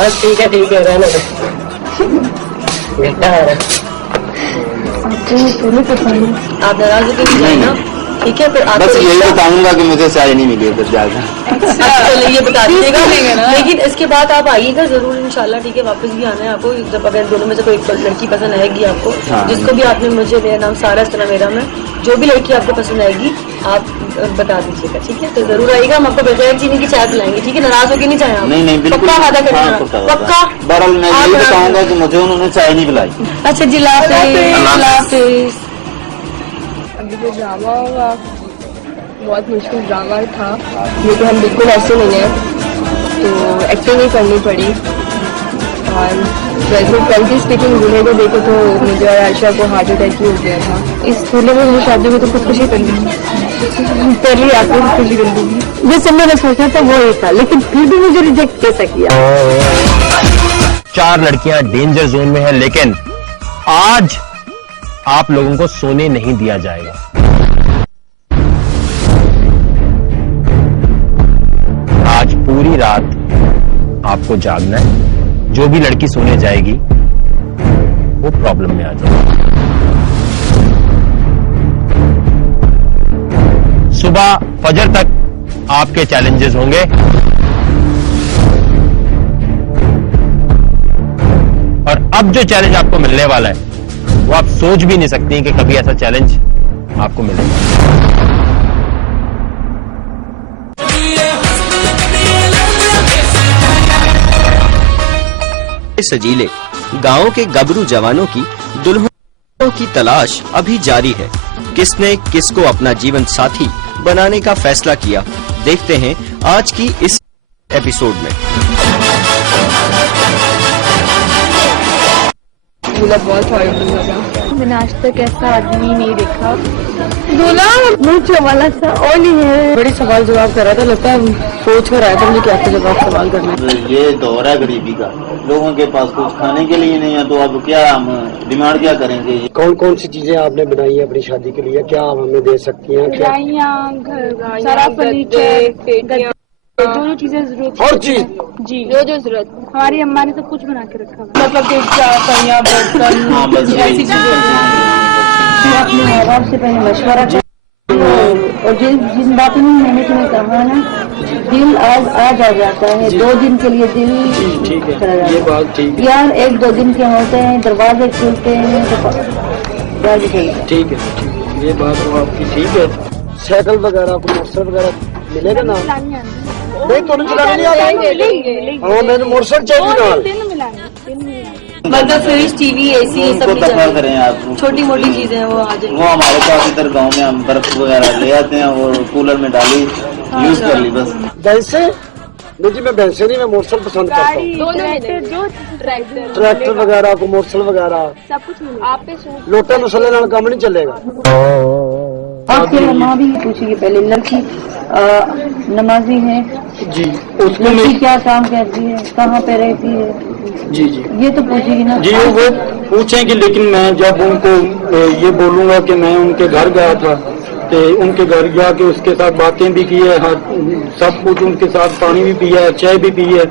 बस ठीक है रहने दो। बेटा है आप नाराज होकर नहीं जाए ना, ठीक है? फिर आप बस यही बताऊंगा कि मुझे चाय नहीं मिली उधर जाकर। चलो ये बता दीजिएगा, लेकिन इसके बाद आप आइएगा जरूर इंशाल्लाह, ठीक है? वापस भी आना है आपको, जब अगर दोनों में से कोई लड़की पसंद आएगी आपको, जिसको भी आपने मुझे, मेरा नाम सारा, इस तरह मेरा मैं, जो भी लड़की आपको पसंद आएगी आप बता दीजिएगा, ठीक है? तो जरूर आइएगा, हम आपको बगैर चीनी की चाय पिलाएंगे, ठीक है? नाराज होकर नहीं चाहे आप? नहीं बिल्कुल पक्का वादा करना, पक्का? बहरहाल मैं यही बताऊंगा कि मुझे उन्होंने चाय नहीं पिलाई। अच्छा जी, हाफिज़। अभी जो ड्रामा होगा बहुत मुश्किल ड्रामा था, लेकिन हम बिल्कुल ऐसे नहीं हैं, तो एक्टिंग ही करनी पड़ी। और वैसे कल की स्पीकिंग दूल्हे को देखे तो मुझे और आयशा को हार्ट अटैक ही हो गया था। इस दूल्हे में मुझे शादी में तो खुदकुशी कर ली, पहले आपको खुदकुशी कर ली। जैसे मैंने सोचा था वो ही था, लेकिन फिर भी मुझे रिजेक्ट कैसा किया। 4 लड़कियां डेंजर जोन में है, लेकिन आज आप लोगों को सोने नहीं दिया जाएगा। आज पूरी रात आपको जागना है। जो भी लड़की सोने जाएगी वो प्रॉब्लम में आ जाएगी। सुबह फजर तक आपके चैलेंजेस होंगे और अब जो चैलेंज आपको मिलने वाला है वो आप सोच भी नहीं सकती कि कभी ऐसा चैलेंज आपको मिलेगा। सजीले गांव के गबरू जवानों की दुल्हनों की तलाश अभी जारी है। किसने किसको अपना जीवन साथी बनाने का फैसला किया, देखते हैं आज की इस एपिसोड में। बहुत हॉरिबल लगा, मैंने आज तक ऐसा आदमी नहीं देखा। दूल्हा मुझे वाला सा और नहीं है। बड़ी सवाल जवाब कर रहा था, लगता है सोच कर आया था मुझे क्या जवाब सवाल करना है। ये दौर है गरीबी का, लोगों के पास कुछ खाने के लिए नहीं है, तो अब क्या हम डिमांड क्या करेंगे? कौन कौन सी चीजें आपने बनाई है अपनी शादी के लिए, क्या आप हमें दे सकती हैं? क्या सारा फर्नीचर, जो चीजें जरूरत, हर चीज जी, जो जरूरत हमारी अम्मा ने सब कुछ बना के रखा, मतलब बर्तन, ऐसी चीजें। अपने माँ बाप से पहले मशवरा और जिन बातों में मैंने तुम्हें कहा ना, दिल आज आ जाता है। 2 दिन के लिए दिल चला जाता है। ये बात ठीक है यार, 1-2 दिन के होते हैं, दरवाजे खुलते हैं तो ठीक है, ये बात तो आपकी ठीक है। साइकिल वगैरह को मोटरसाइकिल वगैरह मिलेगा ना? नहीं तो चलाने नहीं आता। हाँ, मैंने मोटरसाइकिल चाहिए। मतलब फ्रिज, टीवी, एसी, ये सब दफा करें आप, छोटी मोटी चीजें वो आ जाएंगी। वो हमारे पास इधर गांव में हम बर्फ वगैरह ले आते हैं और कूलर में डाली, यूज कर ली बस। भैंसे नहीं जी, मैं भैंसे नहीं, मैं मोटरसाइकिल पसंद करता हूँ। ट्रैक्टर वगैरह को मोटरसाइकिल वगैरह सब कुछ लोटा मसले नाल काम नहीं चलेगा। आपसे माँ भी पूछेगी पहले, लड़की नमाजी है जी, उसको लड़की क्या काम करती है, कहाँ पे रहती है, जी ये तो पूछेगी ना जी, वो पूछेंगे। लेकिन मैं जब उनको ये बोलूंगा कि मैं उनके घर गया था, तो उनके घर गया के उसके साथ बातें भी की है, सब कुछ उनके साथ, पानी भी पिया है, चाय भी पी है,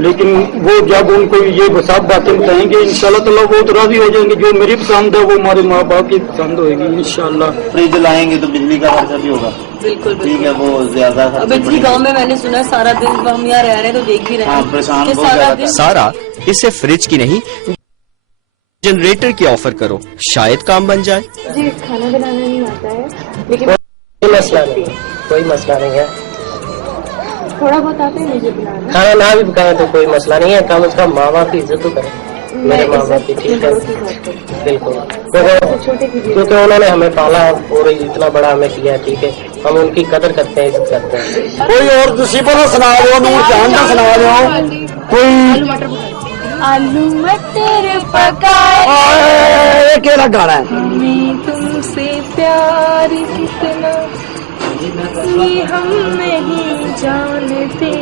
लेकिन वो जब उनको ये सब बातें बताएंगे इंशाल्लाह ताला वो तो राजी हो जाएंगे। जो मेरी पसंद है वो हमारे माँ बाप की पसंद होगी इंशाल्लाह। फ्रिज लाएंगे तो बिजली का खर्चा भी होगा। बिल्कुल ठीक है, वो ज्यादा अब इसी गाँव में मैंने सुना सारा दिन हम यहाँ रह रहे हैं तो देख ही रहे हैं, परेशान सारा इसे फ्रिज की नहीं जनरेटर की ऑफर करो, शायद काम बन जाए। जी, खाना बनाना नहीं आता है, लेकिन कोई मसला नहीं है। थोड़ा बहुत आता है मुझे बनाना। खाना ना भी पकाए तो कोई मसला नहीं है, कम से कम माँ बाप की इज्जत तो करें। मेरे माँ बाप भी ठीक है, बिल्कुल, क्योंकि उन्होंने हमें पाला और इतना बड़ा हमें किया, ठीक है? हम उनकी कदर करते हैं, इज्जत करते हैं। कोई और मुसीबत सुना दो, नूर जान का सुना दो कोई। आलू मटर पकाए, ये क्या गाना है? तुमसे प्यार कितना ये हम नहीं जानते,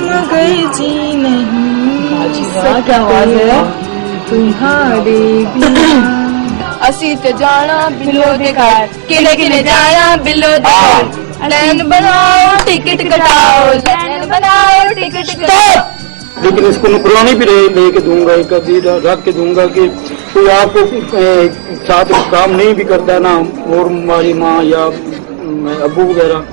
मगर जी नहीं क्या तुम्हारे बिना। असी तो जाना बिलो दे घर, किले किले जाना बिलो दे घर। लाइन बनाओ टिकट कटाओ, लाइन बनाओ टिकट कटाओ। लेकिन इसको नुकरानी भी लेके दूंगा, कभी रख के दूंगा कि तो आपको साथ काम नहीं भी करता ना, और हमारी माँ या अबू वगैरह,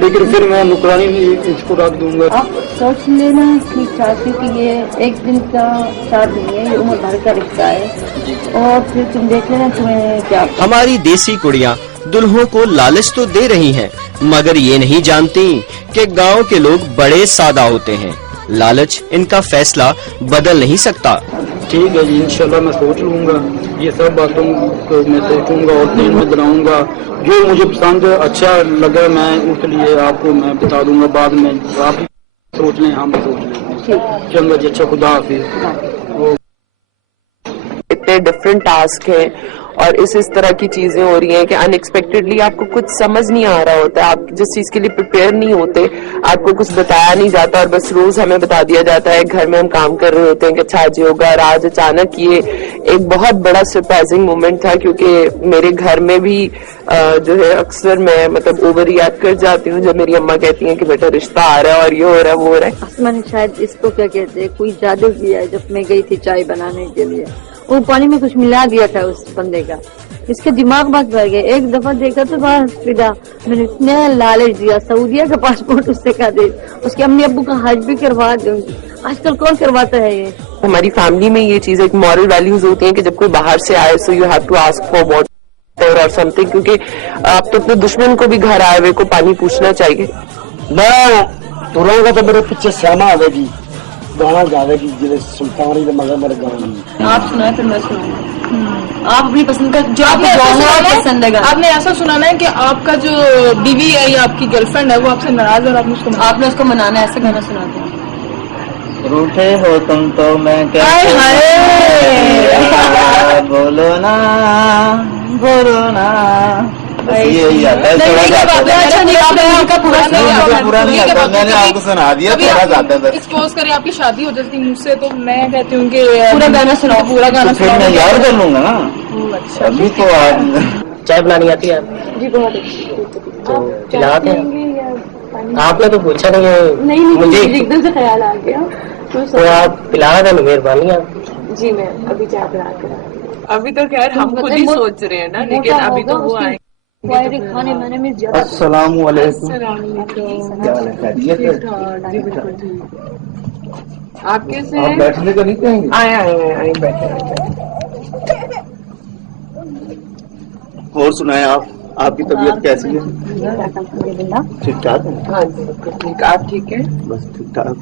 लेकिन फिर मैं नुकरानी इसको रख दूंगा। आप सोच लेना कि चाहती कि ये एक दिन का साथ नहीं है, ये उम्र भर का रिश्ता है, और फिर तुम देख लेना तुम्हें क्या। हमारी देसी कुड़ियाँ दुल्हों को लालच तो दे रही हैं, मगर ये नहीं जानती कि गांव के लोग बड़े सादा होते हैं। लालच इनका फैसला बदल नहीं सकता। ठीक है जी, इंशाल्लाह मैं सोच लूंगा, ये सब बातों को मैं सोचूंगा और दिन में बनाऊंगा। जो मुझे पसंद अच्छा लगा मैं उसके लिए आपको मैं बता दूंगा बाद में, आप सोच लें, हम सोच लें। चंगा जी, अच्छा, खुदा हाफिज। इतने डिफरेंट टास्क है और इस तरह की चीजें हो रही हैं कि अनएक्सपेक्टेडली आपको कुछ समझ नहीं आ रहा होता है, आप जिस चीज के लिए प्रिपेयर नहीं होते, आपको कुछ बताया नहीं जाता और बस रोज हमें बता दिया जाता है। घर में हम काम कर रहे होते हैं कि अच्छा आज होगा, और आज अचानक ये एक बहुत बड़ा सरप्राइजिंग मोमेंट था, क्योंकि मेरे घर में भी जो है अक्सर मैं मतलब ओवर रिएक्ट कर जाती हूँ जब मेरी अम्मा कहती हैं कि बेटा रिश्ता आ रहा है और ये हो रहा है वो हो रहा है। मैंने शायद इसको क्या कहते हैं, कोई जादू किया है। जब मैं गई थी चाय बनाने के लिए, वो पानी में कुछ मिला दिया था उस बंदे का, इसके दिमाग बस भर गए। एक दफा देखा तो बस फिदा, मैंने इतने लालच दिया, सऊदिया का पासपोर्ट उससे का दे, उसके अम्मी अब्बू का हज भी करवा दूंगी। आजकल कौन करवाता है ये? हमारी फैमिली में ये चीज एक मॉरल वैल्यूज होती हैं कि जब कोई बाहर से आए so you have to ask for water और समथिंग, क्योंकि आप तो अपने दुश्मन को भी घर आए हुए को पानी पूछना चाहिए। मैं तुरंगा तो मेरे पीछे श्यामा आवेगी, गाना गावेगी जिले सुल्तानी मगर मेरे गाना। आप सुनाए फिर मैं सुनाऊंगी। आप अपनी पसंद का जो आपको बहुत पसंद है गाना। आपने ऐसा सुनाना है कि आपका जो बीवी है या आपकी गर्लफ्रेंड है वो आपसे नाराज और आपने उसको मनाना है, ऐसा गाना सुनाते हैं। रूठे हो तुम तो मैं कैसे बोलो ना, बोलो ना, यही आता है। पूरा नहीं आता, मैंने आपको सुना दिया, थोड़ा जाता है। एक्सपोज करें आपकी शादी हो जाती मुझसे तो मैं कहती हूँ कि पूरा गाना सुनाओ, पूरा गाना फिर मैं याद कर लूंगा ना। अच्छा, अभी तो आप चाय बनानी आती है जी बहुत अच्छी। तो पिलाते हैं? आपने तो पूछा नहीं है। नहीं मुझे एकदम से ख्याल आ गया तो आप पिला दें, मेहरबानी आप। जी मैं अभी चाय बना कर। अभी तो खैर हम खुद ही सोच रहे हैं ना, लेकिन अभी तो वो आए खाने मैंने में ज्यादा। अस्सलाम वालेकुम। आप कैसे आप बैठने का नहीं कहेंगे? आए बैठे। और सुनाए आप, आपकी तबीयत कैसी है? ठीक ठाक है? हाँ जी ठीक, आप ठीक है? बस ठीक ठाक।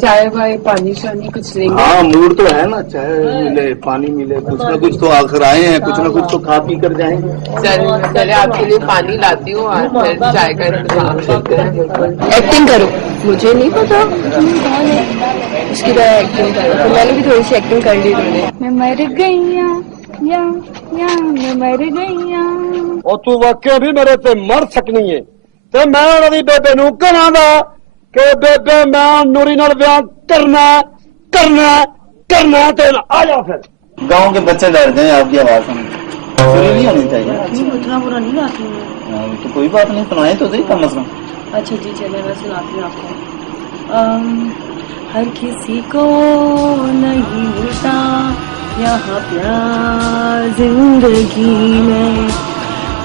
चाय वाय पानी शानी कुछ लेंगे? हाँ मूड तो है ना, चाय मिले पानी मिले, कुछ ना कुछ तो आखिर आए हैं, कुछ ना कुछ तो खा पी कर जाएंगे। चलिए पहले आपके लिए पानी लाती हूँ और फिर चाय का इंतजाम करते हैं। एक्टिंग करो, मुझे नहीं पता इसकी तरह एक्टिंग करो। तो मैंने भी थोड़ी सी एक्टिंग कर ली मैंने। मैं मर गई या मैं मर गई। और तू वाकई भी मेरे से मर सकनी है तो मैं उन्होंने बेबे नू कहांगा कि बेबे मैं नूरी नाल ब्याह करना करना करना ते आ जा। फिर गांव के बच्चे डर गए आपकी आवाज सुन, सुनी नहीं होनी चाहिए। इतना बुरा नहीं गाती हूँ। तो कोई बात नहीं, सुनाए तो सही कम से कम। अच्छा जी चलिए मैं सुनाती हूँ आपको। हर किसी को नहीं मिलता यहाँ प्यार जिंदगी में,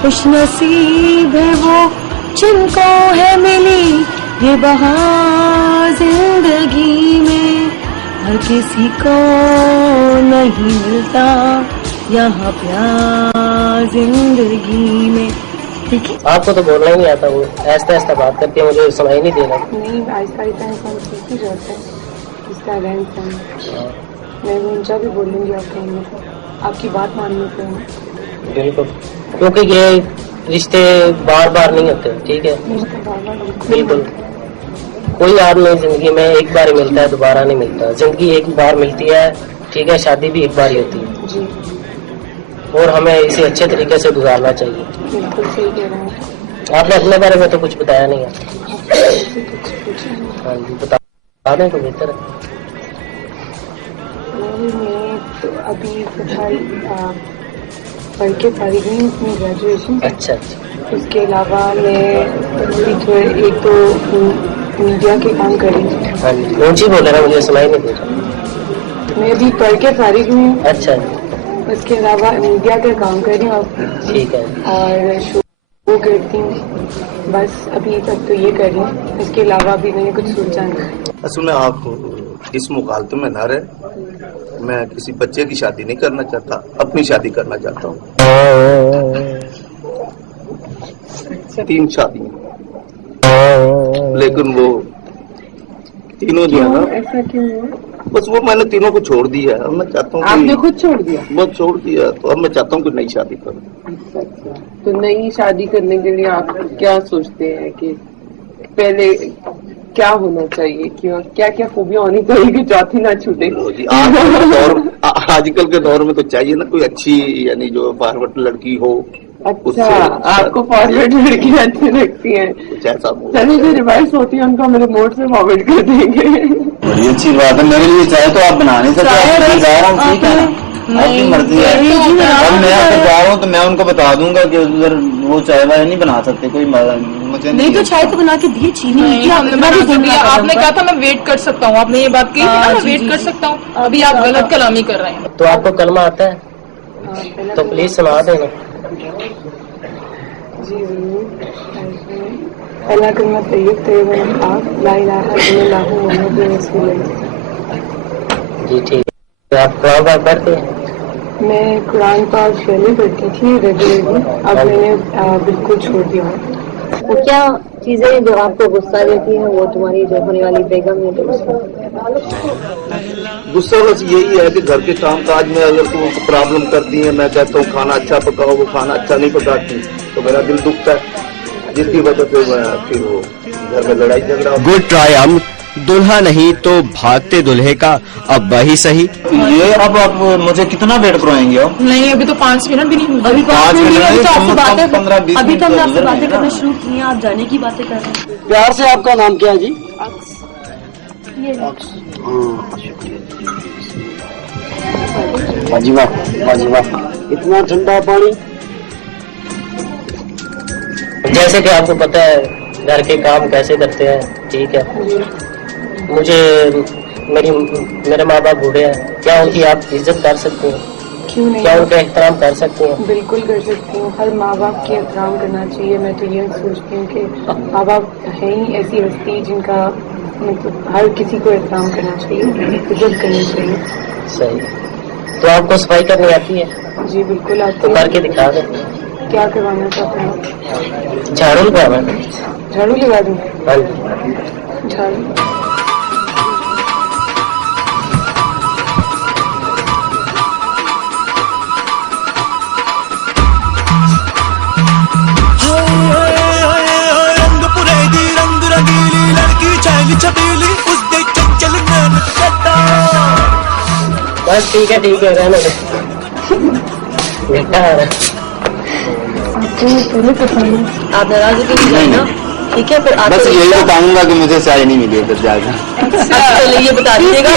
खुश नसीब है वो जिनको है मिली ये बहार जिंदगी में। हर किसी को नहीं मिलता यहाँ प्यार जिंदगी में। ठीक है, आपको तो बोलना ही नहीं आता, वो ऐसा ऐसा बात करती है, मुझे सुनाई नहीं देना। नहीं आहिस्ता आहिस्ता इंसान सीख ही जाता है इसका रहन सहन। मैं ऊंचा भी बोलूंगी आपकी बात मानने पे। बिल्कुल, क्योंकि ये रिश्ते बार बार नहीं होते। ठीक है, बिल्कुल। कोई आदमी जिंदगी में एक बार ही मिलता है, दोबारा नहीं मिलता। जिंदगी एक बार मिलती है, ठीक है, शादी भी एक बार ही होती है जी। और हमें इसे अच्छे तरीके से गुजारना चाहिए। बिल्कुल सही कह रहे हैं। आपने अपने बारे में तो कुछ बताया नहीं है। हाँ जी, बता दें तो बेहतर है। मैं तो अभी सफाई पढ़ के फारिग हुई हूँ अपनी ग्रेजुएशन। अच्छा अच्छा। उसके अलावा मैं एक तो मीडिया के काम कर रही हूँ। हाँ जी, ऊंची बोल रहा, मुझे सुनाई नहीं दे रहा। मैं अभी पढ़ के फारिग हूँ। अच्छा, उसके अलावा मीडिया का काम कर रही हूँ ठीक है। और शो करती हूँ। बस अभी तक तो ये कर रही हूँ, इसके अलावा अभी मैंने कुछ सोचा नहीं। असल में आप इस मुखालते में न रहे। मैं किसी बच्चे की शादी नहीं करना चाहता, अपनी शादी करना चाहता हूँ। 3 शादी, लेकिन वो तीनों जो है ना, ऐसा क्यों हुआ? बस वो मैंने तीनों को छोड़ दिया है। मैं चाहता हूँ आपने खुद छोड़ दिया? बहुत छोड़ दिया, तो अब मैं चाहता हूँ कि नई शादी करूँ। अच्छा, तो नई शादी करने के लिए आप क्या सोचते हैं कि पहले क्या होना चाहिए, क्यों, क्या क्या खूबियां होनी चाहिए कि चौथी ना छूटे? आजकल के दौर में तो चाहिए ना कोई अच्छी, यानी जो फॉरवर्ड लड़की हो। अच्छा, आपको फॉरवर्ड लड़कियां अच्छी लगती हैं? कुछ ऐसा चलिए, जो रिवाइज होती है उनको मेरे मोड से फॉरवर्ड कर देंगे। बड़ी अच्छी बात है, मेरे लिए चाहे तो आप बना नहीं सकते, ठीक है ना, आपकी मर्जी है। अब मैं आपको जा रहा हूँ तो मैं उनको बता दूंगा कि उधर वो चाय वाय नहीं बना सकते, कोई मुझे नहीं तो चाय तो बना के दिए, चीनी आपने कहा था मैं वेट कर सकता हूँ, आपने ये बात कही थी ना, मैं वेट कर सकता हूँ। अभी आप गलत कलामी कर रहे हैं। तो आपको कलमा आता है तो प्लीज सुना देना। जी अल्लाह कलमा तैयब तैयब आप ला इलाहा इल्लल्लाहु मुहम्मदुर रसूलुल्लाह। जी ठीक है। आप कुरान पाक पढ़ते हैं? मैं कुरान पाक पहले पढ़ती थी रेगुलरली, अब मैंने बिल्कुल छोड़ दिया। वो क्या चीजें जो आपको गुस्सा देती है, वो तुम्हारी जो होने वाली बेगम है तो उसको गुस्सा बस यही है कि घर के काम काज में अगर तुम प्रॉब्लम करती है, मैं कहता हूँ खाना अच्छा पकाओ, वो खाना अच्छा नहीं पकाती तो मेरा दिल दुखता है, जिसकी वजह से फिर वो घर में लड़ाई झगड़ा। Good try. दुल्हा नहीं तो भागते दुल्हे का अब वही सही। ये अब आप मुझे कितना वेट करवाएंगे आप? नहीं, अभी तो 5 मिनट भी नहीं हुए। अभी 5 मिनट नहीं, तो आपसे बातें 15-20 अभी तो हमने आपसे मिनट बातें करना शुरू की हैं, आप जाने की बातें कर रहे हैं। प्यार से आपका नाम क्या है जी? वाह वाह, इतना ठंडा पानी। जैसे कि आपको पता है घर के काम कैसे करते हैं, ठीक है। मुझे मेरे माँ बाप बूढ़े हैं, क्या उनकी आप इज्जत कर सकते हैं? क्यों नहीं? क्या उनका एहतराम कर सकते हैं? बिल्कुल कर सकती हूँ, हर माँ बाप की एहतराम करना चाहिए। मैं तो ये सोचती हूँ कि माँ बाप है ही ऐसी हस्ती जिनका मतलब हर किसी को एहतराम करना चाहिए, इज्जत करनी चाहिए। सही। तो आपको सफाई करनी आती है? जी बिल्कुल आती तो है। करके दिखा दे। क्या करवाना चाहते हैं? झाड़ू लगाना। झाड़ू लगा दूँ? हाँ जी। झाड़ू बस ठीक है रहने दो। बेटा आ रहा है। पहले पसंद है। आप नाराज होकर नहीं जाए ना, ठीक है। फिर आप बस यही बताऊंगा कि मुझे चाय नहीं मिली उधर जाकर। चलिए ये बता दीजिएगा,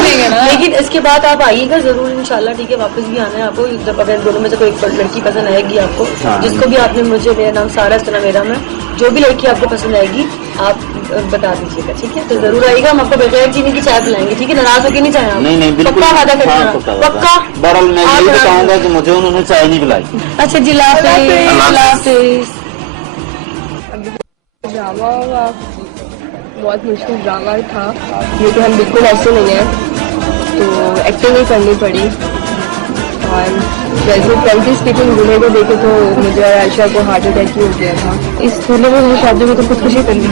लेकिन इसके बाद आप आइएगा जरूर इंशाल्लाह, ठीक है। वापस भी आना है आपको, जब अगर दोनों में से कोई एक लड़की पसंद आएगी आपको, जिसको भी आपने मुझे, मेरा नाम सारा इस तरह मेरा, मैं जो भी लड़की आपको पसंद आएगी आप बता दीजिएगा, ठीक है। तो जरूर आइएगा, हम आपको बगैर चीनी की चाय पिलाएंगे, ठीक है। नाराज होकर नहीं चाहे आप? नहीं बिल्कुल पक्का वादा करना? पक्का। बहरहाल मैं यही बताऊंगा कि मुझे उन्होंने चाय नहीं पिलाई। अच्छा जी, अल्लाह हाफिज़। ड्रामा हुआ, बहुत मुश्किल ड्रामा था, लेकिन हम बिल्कुल ऐसे नहीं हैं, तो एक्टिंग ही करनी पड़ी। और जैसे फ्रेंकली स्पीकिंग दूल्हे को देखे तो मुझे और आयशा को हार्ट अटैक ही हो गया था। इस दूल्हे में मुझे शादी में तो खुदकुशी कर ली,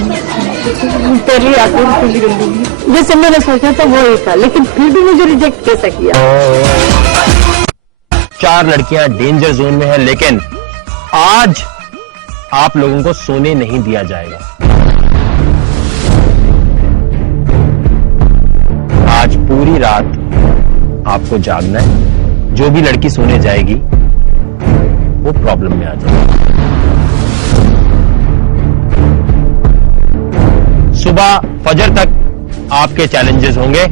पहली रात में खुदकुशी कर ली। जैसे मैंने सोचा था वो ही था, लेकिन फिर भी मुझे रिजेक्ट कैसा किया। 4 लड़कियां डेंजर जोन में है, लेकिन आज आप लोगों को सोने नहीं दिया जाएगा। आज पूरी रात आपको जागना है। जो भी लड़की सोने जाएगी वो प्रॉब्लम में आ जाएगी। सुबह फजर तक आपके चैलेंजेस होंगे।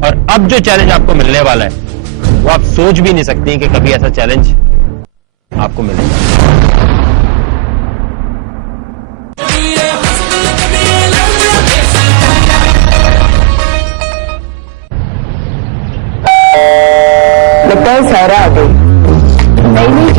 और अब जो चैलेंज आपको मिलने वाला है वो आप सोच भी नहीं सकती कि कभी ऐसा चैलेंज आपको मिलेगा। लगता है सारा आ गई। नई नई